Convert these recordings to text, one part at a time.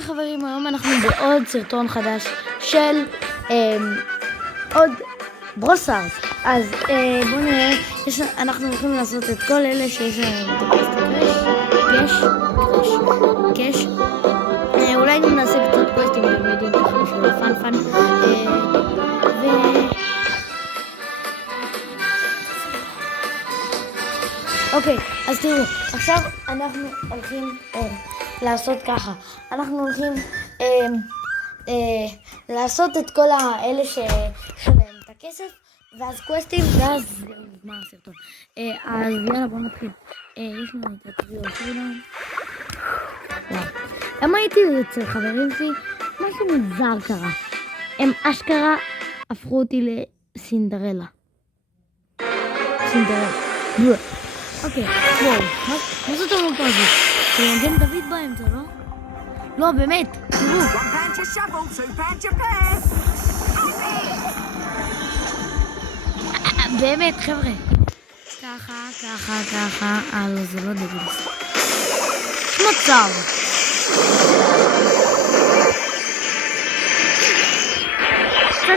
חברים, היום אנחנו בעוד סרטון חדש של עוד ברוסארס. אז בואו נראה, אנחנו הולכים לעשות את כל אלה שיש לנו קש. אולי נעשה קצת קווסטים במדיום ככה בשביל הפן. אוקיי, אז תראו, עכשיו אנחנו הולכים לעשות ככה. אנחנו הולכים לעשות את כל האלה שלהם את הכסף, ואז קווסטים, ואז מה הסרטון. אז יאללה, בואו נתחיל. יש לנו את הטריו שלנו. למה הייתי אצל חברים שלי? משהו מוזר קרה. הם אשכרה הפכו אותי לסינדרלה. אוקיי, וואו, מה זאת אומרת פה הזה? שמגן דוד באמצע, לא? לא, באמת, תראו. באמת, חבר'ה. ככה, לא, זה לא דוד. מצב. קצת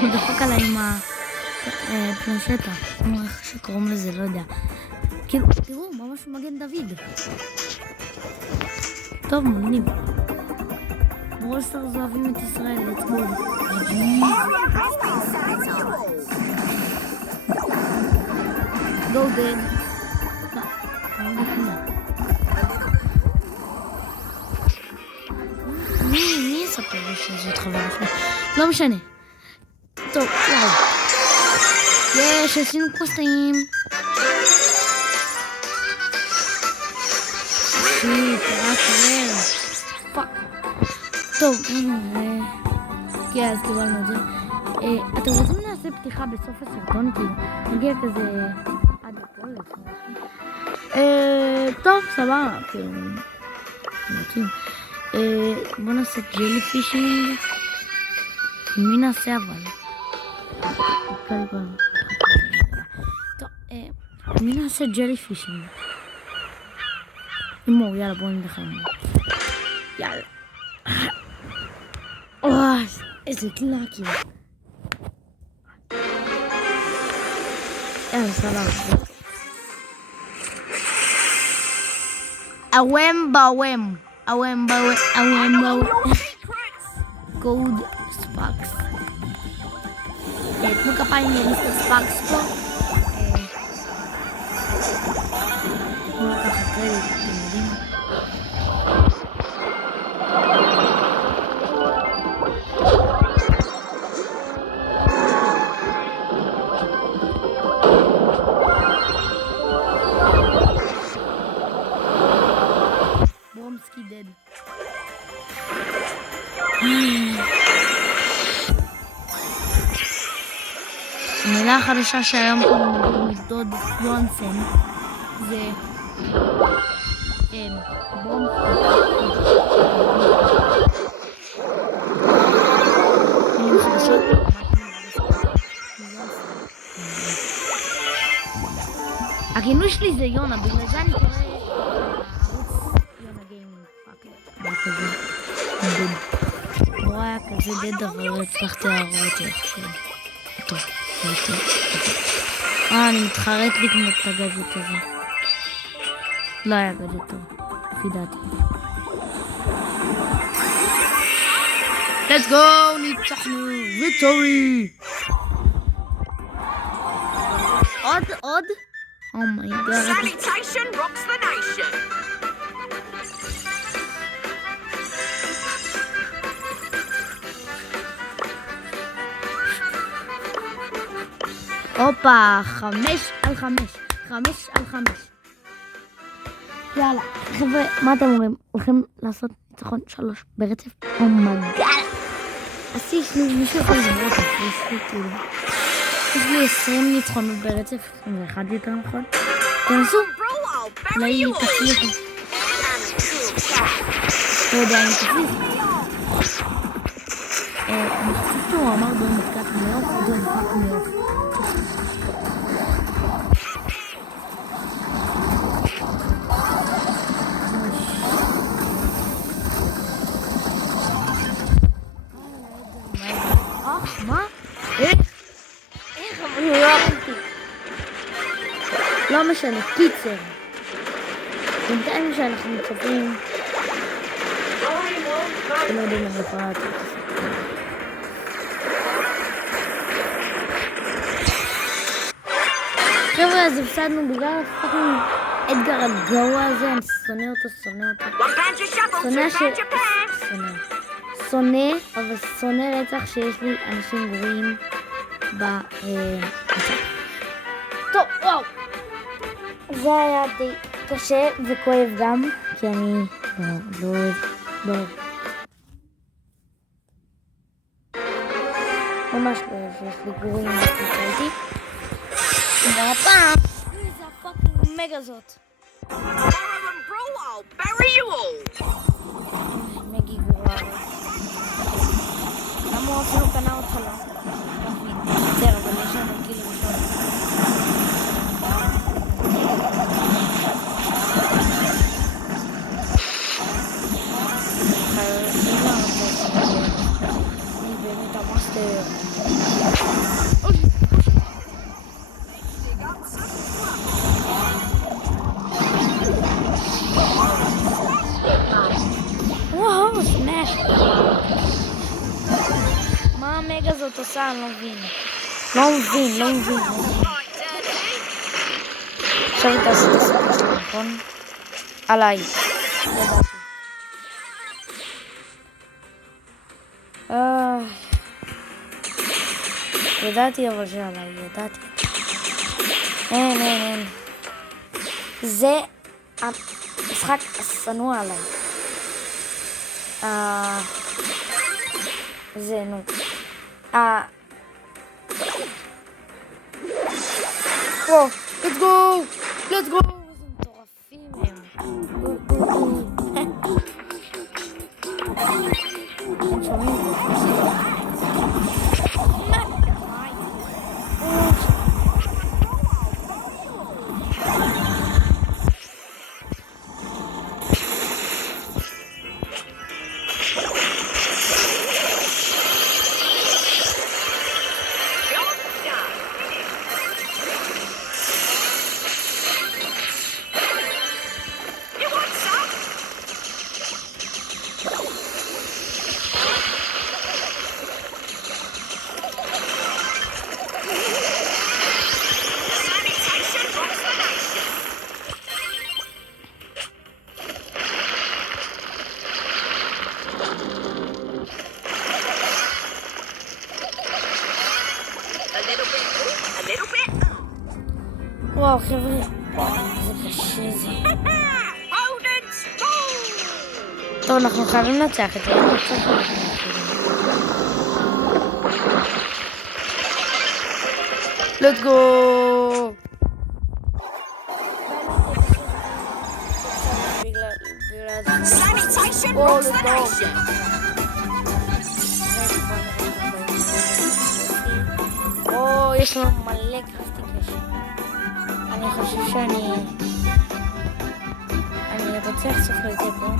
הוא דפק עליי עם הפלנשטה, איך שקוראים לזה, לא יודע. כאילו, תראו, ממש מגן דוד. טוב, מגניב. ברוסארס אוהבים את ישראל, let's go. go dead. מי יספר לי שזאת חברה שלי? לא משנה. טוב, יאללה. יש, עשינו קווסטים. רק רר. פאק. טוב, כן, אז קיבלנו את זה. אתם רוצים נעשה פתיחה בסוף הסרטון? כאילו, נגיע כזה עד לכל. טוב, סבבה. כאילו, נתאים. בוא נעשה ג'לי פישינג. מי נעשה אבל? טוב, מי נעשה ג'לי פישינג? אימור, יאללה, בואו נדחה אימור. יאללה. איזה קלאקי. יאללה, סבבה. אוהם קוד ספאקס. תנו כפיים למיסטר ספאקס פה. תנו לקחת קרדיט, אתם יודעים. ברומסקי דד. המילה החדשה שהיום קוראים לדוד יונסן זה מילים חדשות. הכינוי שלי זה יונה, בגלל זה אני קורא ערוץ יונה גיימינג. הוא היה כזה דד, אבל לא הצלחתי להראות איך טוב. אני מתחרט לקנות את הגזית הזה. לא היה גזית טוב, לפי דעתי. Let's go! ניצחנו! ויטורי! עוד? אומייגאד. Sanitation rocks the nation! הופה, 5/5. יאללה, חבר'ה, מה אתם אומרים? הולכים לעשות ניצחון 3 ברצף? אומייגאד. עשי מישהו יכול לגמור אותה, יש לי 20 ניצחונות ברצף, 21 יותר נכון. תנסו, אולי תצליחו. לא יודע אם תצליחו. אני חושב שהוא אמר דו מתקת מעוף, או דו מתקת מעוף. מה? איך? אבל הוא לא אמרתי. לא משנה, קיצר. בינתיים שאנחנו מצפים... לא יודעים אם אני יכולה לתת את זה. חבר'ה, אז הפסדנו בגלל הפאקינג אדגר הגרוע הזה, אני שונא אותו. שונא, אבל שונא רצח שיש לי אנשים גרועים במצב. טוב, וואו. זה היה די קשה וכואב גם, כי אני לא אוהב. ממש לא אוהב שיש לי גרועים בקבוצה איתי. והפעם, זה הפאקינג מגה זאת. מגי גרוע. למה הוא אפילו קנה אותך לא? בסדר, אבל יש לנו כאילו ראשון. אני באמת המאסטר. וואו, סמאש. מה המגה הזאת עושה? אני לא מבין. עכשיו היא תעשה את הסיפור שלה, נכון? עליי. ידעתי אבל שעליי, ידעתי. אין. זה המשחק השנוא עליי. זה נו. וואו, let's go! איזה מטורפים הם. אתם שומעים את זה? וואו חבר'ה, זה קשה זה. טוב, אנחנו חייבים לנצח את זה. Let's go! Sanitation rocks the nation. יש לנו מלא קרסטיקש. אני חושב שאני רוצה לחסוך לזה בום.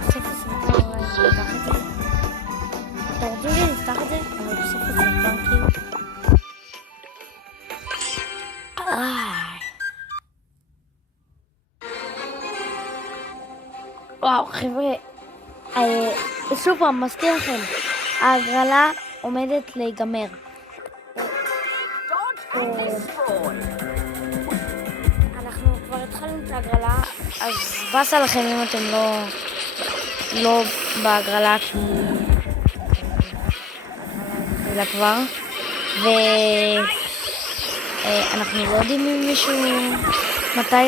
בסוף הסרטון אולי נפתח את זה. אתה רוצה שנפתח את זה? אבל בסוף הסרטון כאילו. וואו חבר'ה, שוב פעם מזכיר לכם, ההגרלה עומדת להיגמר. אנחנו כבר התחלנו את ההגרלה, אז בסה לכם אם אתם לא בהגרלה אלא כבר, ואנחנו לא יודעים אם מישהו מתי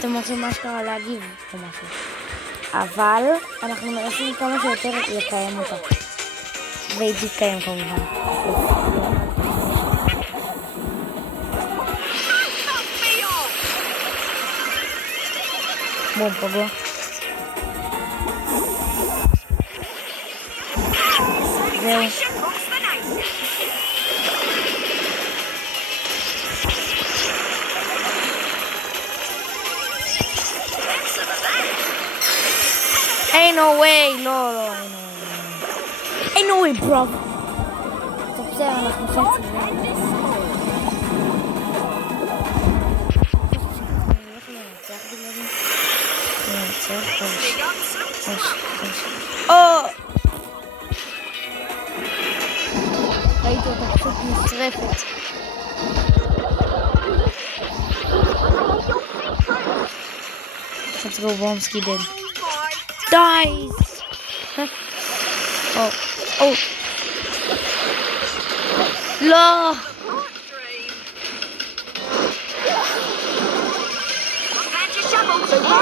אתם רוצים מה שקרה להגיב או משהו. אבל אנחנו מנסים כמה שיותר לקיים אותה. והיא תתקיים כמובן. בום, פגוע. זהו. Ain't no way, לא, ain't no way, bro. טוב, בסדר, אנחנו חצי. ראיתי אותה פשוט נשרפת. Let's go, Bomsky dead. Dies! Oh. לא!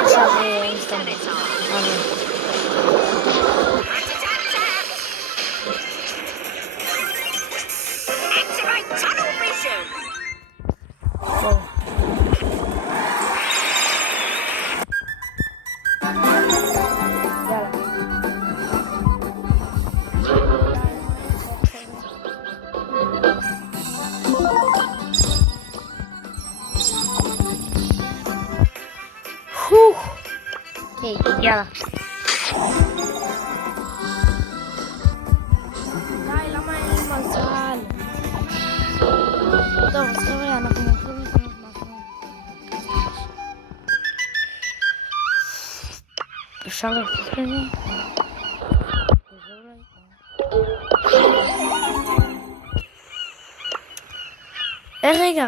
עכשיו אינסטנט. אוקיי, יאללה. די, למה אין לי מזל? טוב, אז חבר'ה, אנחנו הולכים לקנות משהו. אפשר לעשות את זה?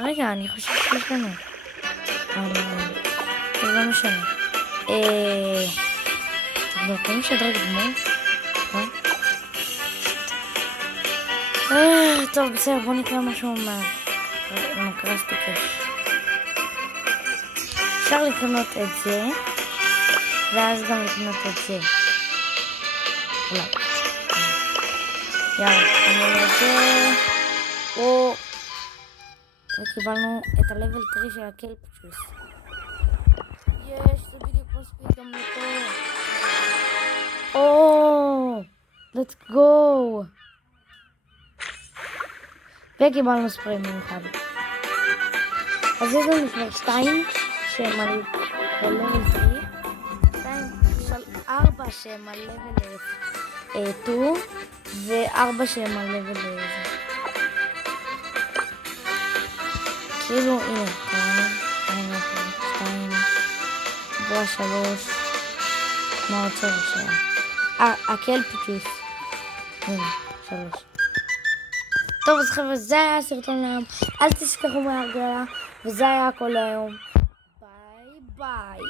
רגע, אני חושב שיש לנו. טוב, לא משנה. אתם יכולים לשדרג דמות? טוב, בסדר, בוא נקרא משהו מהקרסטי קש. אפשר לקנות את זה, ואז גם לקנות את זה. אולי. יאללה, אני רוצה... וקיבלנו את ה-level 3 של הקלפצ'וס. יש, זה בדיוק מספיק גם לפה. let's go. וקיבלנו ספרי מיוחד. אז יש לנו כבר 2 שהם על level 3, 4 שהם על level 2, ו4 שהם על level 1. כאילו, הנה, 2, בוא 3, מה עוד צריך שהיה? הקלפצ'וס. הנה, 3. טוב, אז חבר'ה, זה היה הסרטון להיום. אל תשכחו מההרגלה, וזה היה הכל היום. ביי ביי.